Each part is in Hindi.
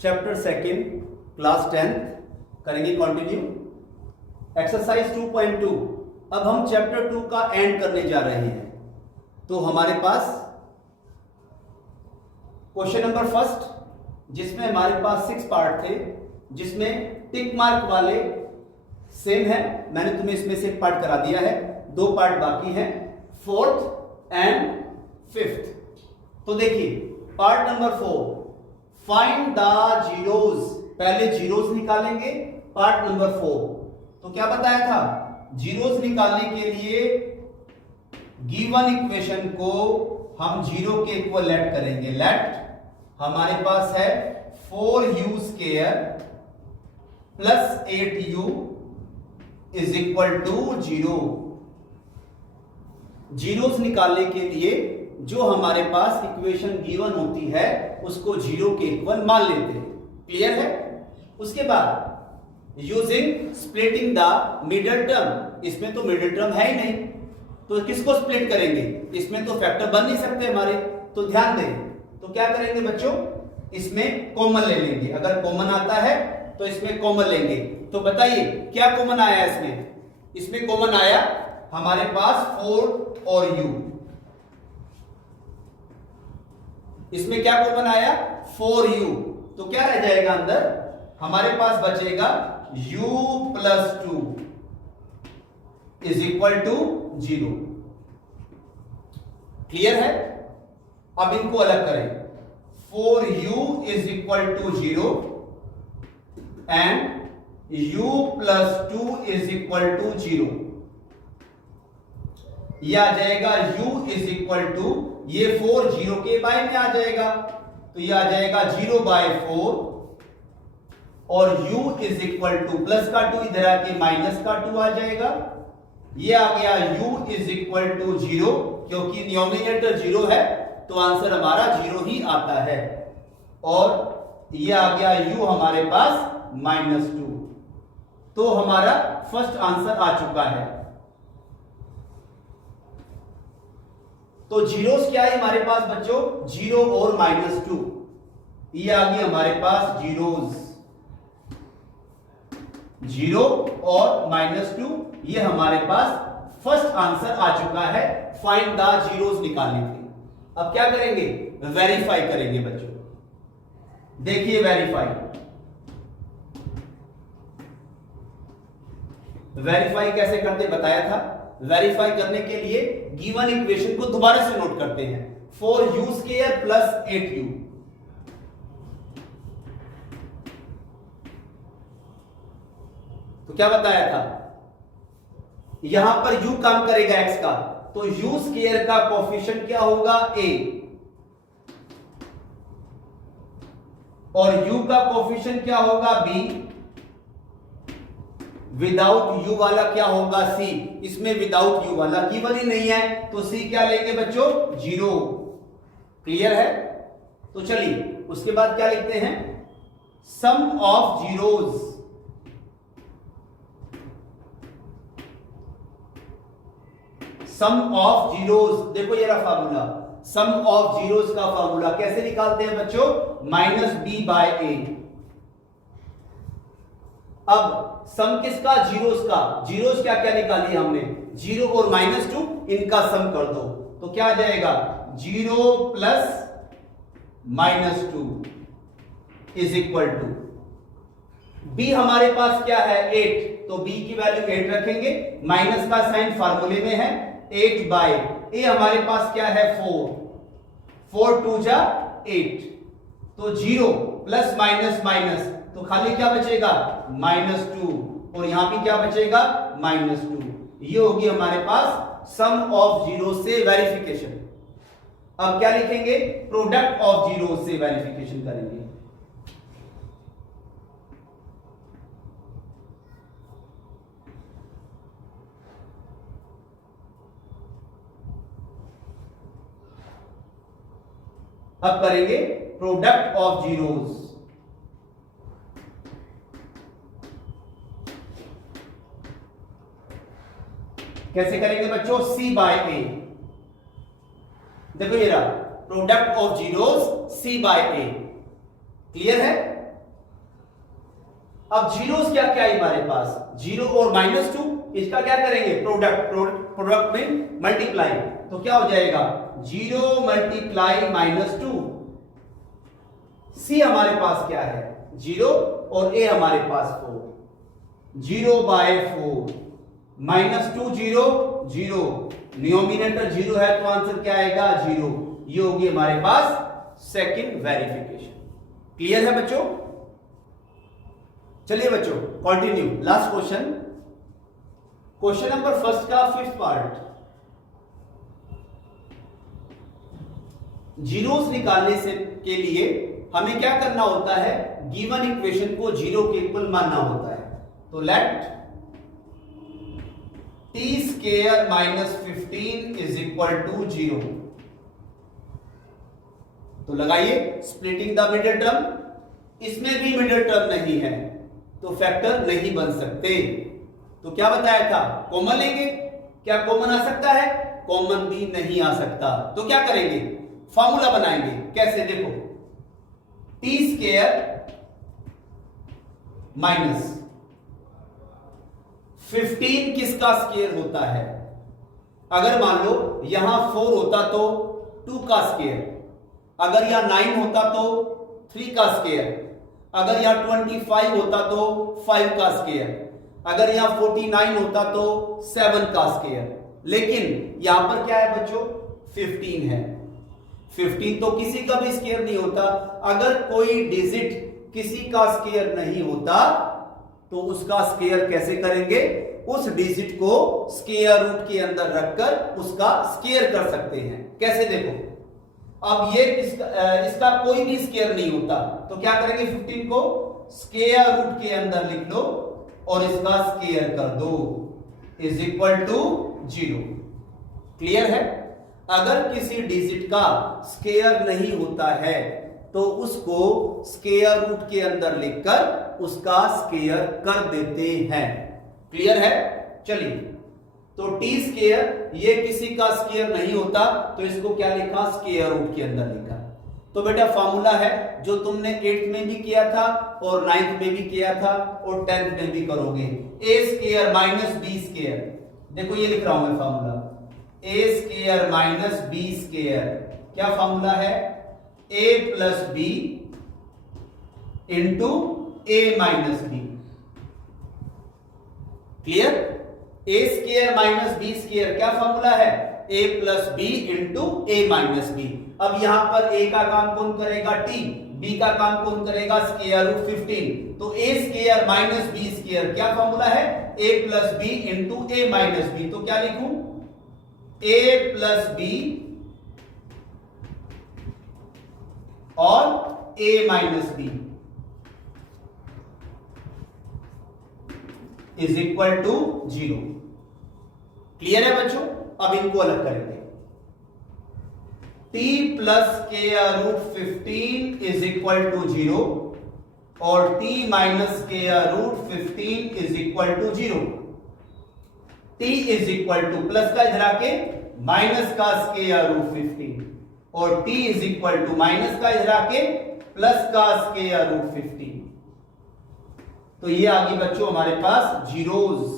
चैप्टर सेकंड क्लास 10th करेंगे कंटिन्यू। एक्सरसाइज 2.2। अब हम चैप्टर 2 का एंड करने जा रहे हैं। तो हमारे पास क्वेश्चन नंबर फर्स्ट, जिसमें हमारे पास 6 पार्ट थे, जिसमें टिक मार्क वाले सेम है। मैंने तुम्हें इसमें से एक पार्ट करा दिया है, 2 पार्ट बाकी हैं, 4th एंड 5th। तो देखिए part number 4, find the zeros. पहले जीरोज निकालेंगे। पार्ट नंबर 4 तो क्या बताया था, जीरोज निकालने के लिए गिवन इक्वेशन को हम जीरो के इक्वल लेट करेंगे। लेट हमारे पास है 4u square plus 8u is equal to 0। Zeros निकालने के लिए जो हमारे पास इक्वेशन गिवन होती है उसको जीरो के इक्वल मान लेते हैं। क्लियर है। उसके बाद using splitting the middle term, इसमें तो मिडिल टर्म है ही नहीं, तो किसको स्प्लिट करेंगे, इसमें तो फैक्टर बन नहीं सकते हमारे। तो ध्यान दें, तो क्या करेंगे बच्चों, इसमें कॉमन ले लेंगे। अगर कॉमन आता है तो इसमें कॉमन लेंगे। तो बताइए क्या कॉमन आया इसमें कॉमन आया हमारे पास 4 और u। इसमें क्या कॉमन आया 4u। तो क्या रह जाएगा अंदर, हमारे पास बचेगा u plus 2 is equal to 0। Clear है। अब इनको अलग करें, 4u is equal to 0 and u plus 2 is equal to 0। यह आ जाएगा u इज इक्वल टू, ये 4 0 के बाय में आ जाएगा, तो यह आ जाएगा 0/4 और u is equal to plus का 2 इधर आके माइनस का 2 आ जाएगा। ये आ गया u इज इक्वल टू 0, क्योंकि डिनोमिनेटर 0 है तो आंसर हमारा 0 ही आता है। और ये आ गया u हमारे पास -2। तो हमारा फर्स्ट आंसर आ चुका है। तो जीरोस क्या है हमारे पास बच्चों, 0 और -2। ये आ गई हमारे पास जीरोस, 0 और -2। ये हमारे पास फर्स्ट आंसर आ चुका है फाइंड द जीरोस निकालने के। अब क्या करेंगे, वेरीफाई करेंगे बच्चों। देखिए वेरीफाई कैसे करते बताया था। वेरीफाई करने के लिए गिवन इक्वेशन को दोबारा से नोट करते हैं, 4u स्क्वायर प्लस 8u। तो क्या बताया था, यहां पर u काम करेगा x का, तो u स्क्वायर का कोफिशिएंट क्या होगा a, और u का कोफिशिएंट क्या होगा b, विदाउट u वाला क्या होगा c। इसमें विदाउट u वाला गिवन ही नहीं है, तो c क्या लेंगे बच्चों, 0। क्लियर है। तो चलिए उसके बाद क्या लिखते हैं, sum of zeros. Sum of zeros, देखो ये रहा फार्मूला, सम ऑफ जीरोज का फार्मूला कैसे निकालते हैं बच्चों, -b/a। अब सम किसका, जीरोस का। जीरोस क्या क्या निकाली हमने, 0 और -2, इनका सम कर दो तो क्या आ जाएगा, 0 plus -2 is equal to, b हमारे पास क्या है 8, तो b की वैल्यू 8 रखेंगे। माइनस का साइन फार्मूले में है, 8/a हमारे पास क्या है 4 2 जा 8, तो 0 प्लस माइनस माइनस, तो खाली क्या बचेगा -2, और यहां भी क्या बचेगा -2। ये होगी हमारे पास सम ऑफ जीरो से वेरिफिकेशन। अब क्या लिखेंगे, प्रोडक्ट ऑफ जीरो से वेरिफिकेशन करेंगे। अब करेंगे प्रोडक्ट ऑफ जीरोस। कैसे करेंगे बच्चों, c/a। देखो ये रहा product of zeros c/a। Clear है। अब जीरोस क्या क्या है हमारे पास, 0 और -2, इसका क्या करेंगे, प्रोडक्ट में मल्टीप्लाई, तो क्या हो जाएगा 0 मल्टीप्लाई -2। सी हमारे पास क्या है 0 और ए हमारे पास 4, 0/4 -2 0 0, न्यूमिनेटर 0 है तो आंसर क्या आएगा 0। ये होगी हमारे पास सेकंड वेरिफिकेशन। क्लियर है बच्चों? चलिए बच्चों continue, last question, question number first का 5th पार्ट। जीरोस निकालने से के लिए हमें क्या करना होता है, गिवन इक्वेशन को 0 के इक्वल मानना होता है। तो late t² - 15 is equal to 0। तो लगाइए स्प्लिटिंग द मिडिल टर्म, इसमें भी मिडिल टर्म नहीं है तो फैक्टर नहीं बन सकते। तो क्या बताया था, कॉमन लेंगे, क्या कॉमन आ सकता है, कॉमन भी नहीं आ सकता। तो क्या करेंगे, फॉर्मूला बनाएंगे, कैसे देखो, t² माइनस 15 किसका स्क्वायर होता है। अगर मान लो यहां 4 होता तो 2 का स्क्वायर, अगर यहां 9 होता तो 3 का स्क्वायर, अगर यहां 25 होता तो 5 का स्क्वायर, अगर यहां 49 होता तो 7 का स्क्वायर। लेकिन यहां पर क्या है बच्चों 15 है, 15 तो किसी का भी स्क्वायर नहीं होता। अगर कोई डिजिट किसी का स्क्वायर नहीं होता तो उसका स्क्वायर कैसे करेंगे, उस डिजिट को स्क्वायर रूट के अंदर रखकर उसका स्क्वायर कर सकते हैं। कैसे देखो, अब ये इसका कोई भी स्क्वायर नहीं होता तो क्या करेंगे, 15 को स्क्वायर रूट के अंदर लिख लो और इसका स्क्वायर कर दो, इज इक्वल टू 0। क्लियर है? अगर किसी डिजिट का स्क्वायर नहीं होता है तो उसको स्क्वायर रूट के अंदर लिखकर उसका स्क्वायर कर देते हैं। क्लियर है? चलिए, तो t² ये किसी का स्क्वायर नहीं होता तो इसको क्या लिखा, स्क्वायर रूट के अंदर लिखा। तो बेटा फॉर्मूला है जो तुमने 8th में भी किया था और 9th में भी किया था और 10th में भी करोगे, a² - b²। देखो ये लिख रहा हूं मैं फॉर्मूला, a² - b²। क्या फॉर्मूला है, a + b into a - b। Clear? a² - b² क्या फॉर्मूला है, a + b into a - b। अब यहां पर a का काम कौन करेगा, t, b का काम कौन करेगा, स्क्वायर रूट 15। तो a² - b² क्या फॉर्मूला है, a + b into a - b। तो क्या लिखूं, a + b और a - b is equal to 0। Clear है बच्चों? अब इनको अलग करेंगे, t + square root 15 is equal to 0 और t - square root 15 is equal to 0। t is equal to plus का इधर आके माइनस का स्क्वायर रूट 15 और t is equal to minus का इधर आके प्लस का स्क्वायर रूट 15। तो ये आ गई बच्चों हमारे पास जीरोस।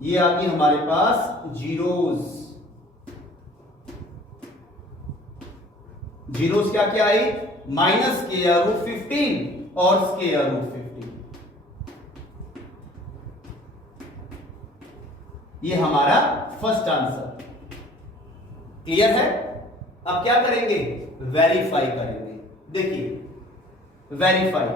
ये आ गई हमारे पास जीरोस। जीरोस क्या क्या आई, माइनस स्क्वायर रूट 15 और स्क्वायर रूट 15। ये हमारा फर्स्ट आंसर। क्लियर है? अब क्या करेंगे, वेरीफाई करेंगे। देखिए वेरीफाई,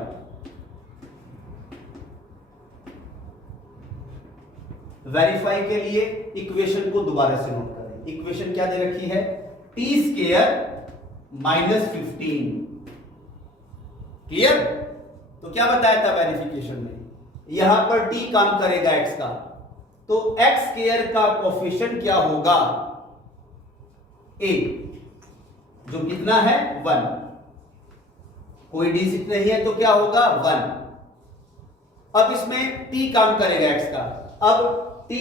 वेरीफाई के लिए इक्वेशन को दोबारा से नोट करें। इक्वेशन क्या दे रखी है, t² - 15। क्लियर? तो क्या बताया था वेरिफिकेशन में, यहां पर t काम करेगा x का, तो x² का कोफिशिएंट क्या होगा, a, जो कितना है 1। कोई डिजिट नहीं है तो क्या होगा 1। अब इसमें t काम करेगा x का, अब t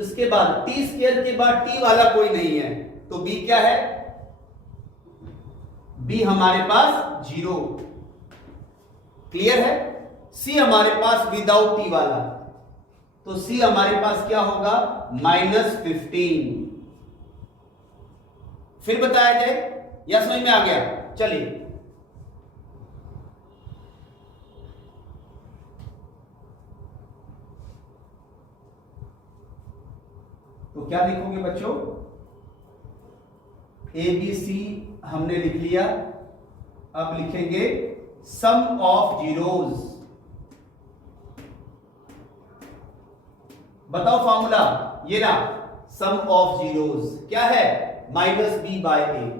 उसके बाद t² के बाद t वाला कोई नहीं है तो b क्या है, बी हमारे पास 0, क्लियर है। सी हमारे पास विदाउट टी वाला, तो सी हमारे पास क्या होगा -15। फिर बताया जाए या समझ में आ गया? चलिए तो क्या लिखोगे बच्चों? ए बी सी हमने लिख लिया, अब लिखेंगे सम ऑफ जीरोज। बताओ फॉर्मूला, ये ना सम ऑफ जीरोज क्या है? -b/a।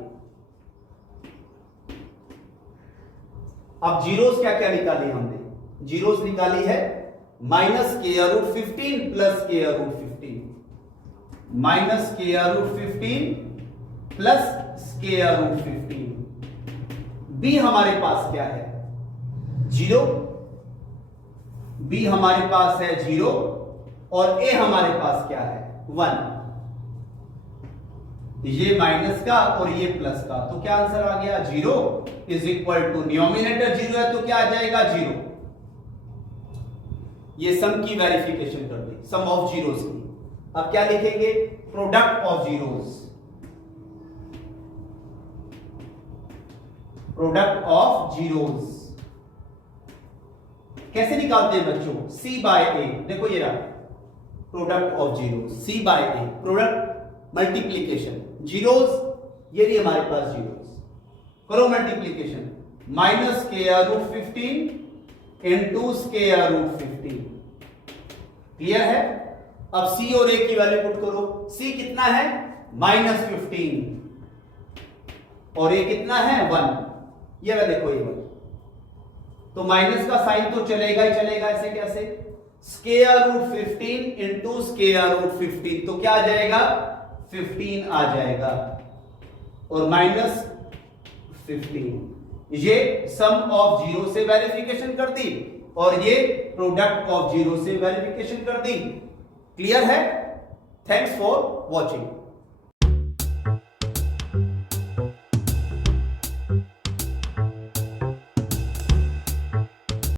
अब जीरोस क्या क्या निकाली हमने? जीरोस निकाली है -√15 प्लस √15, -√15 प्लस √15। बी हमारे पास क्या है? 0। बी हमारे पास है 0 और ए हमारे पास क्या है 1। ये माइनस का और ये प्लस का, तो क्या आंसर आ गया 0 इज इक्वल टू डिनोमिनेटर 0 है तो क्या आ जाएगा 0। ये सम की वेरिफिकेशन कर दी, सम ऑफ जीरोस की। अब क्या लिखेंगे? Product of zeros. Product of zeros कैसे निकालते हैं बच्चों? C/A। देखो ये रहा product of zeros, C/A product multiplication. Zeros ये नहीं हमारे पास जीरोस, करो मल्टीप्लीकेशन, -√15 इंटू √15। क्लियर है? अब C और A की वैल्यू पुट करो। C कितना है? -15 और A कितना है 1। ये वाला देखो, ये वाला तो माइनस का साइन तो चलेगा ही चलेगा, ऐसे कैसे? √15 इंटू √15 तो क्या आ जाएगा 15 आ जाएगा और -15। ये सम ऑफ जीरो से वेरिफिकेशन कर दी और ये प्रोडक्ट ऑफ जीरो से वेरिफिकेशन कर दी। क्लियर है? Thanks for watching.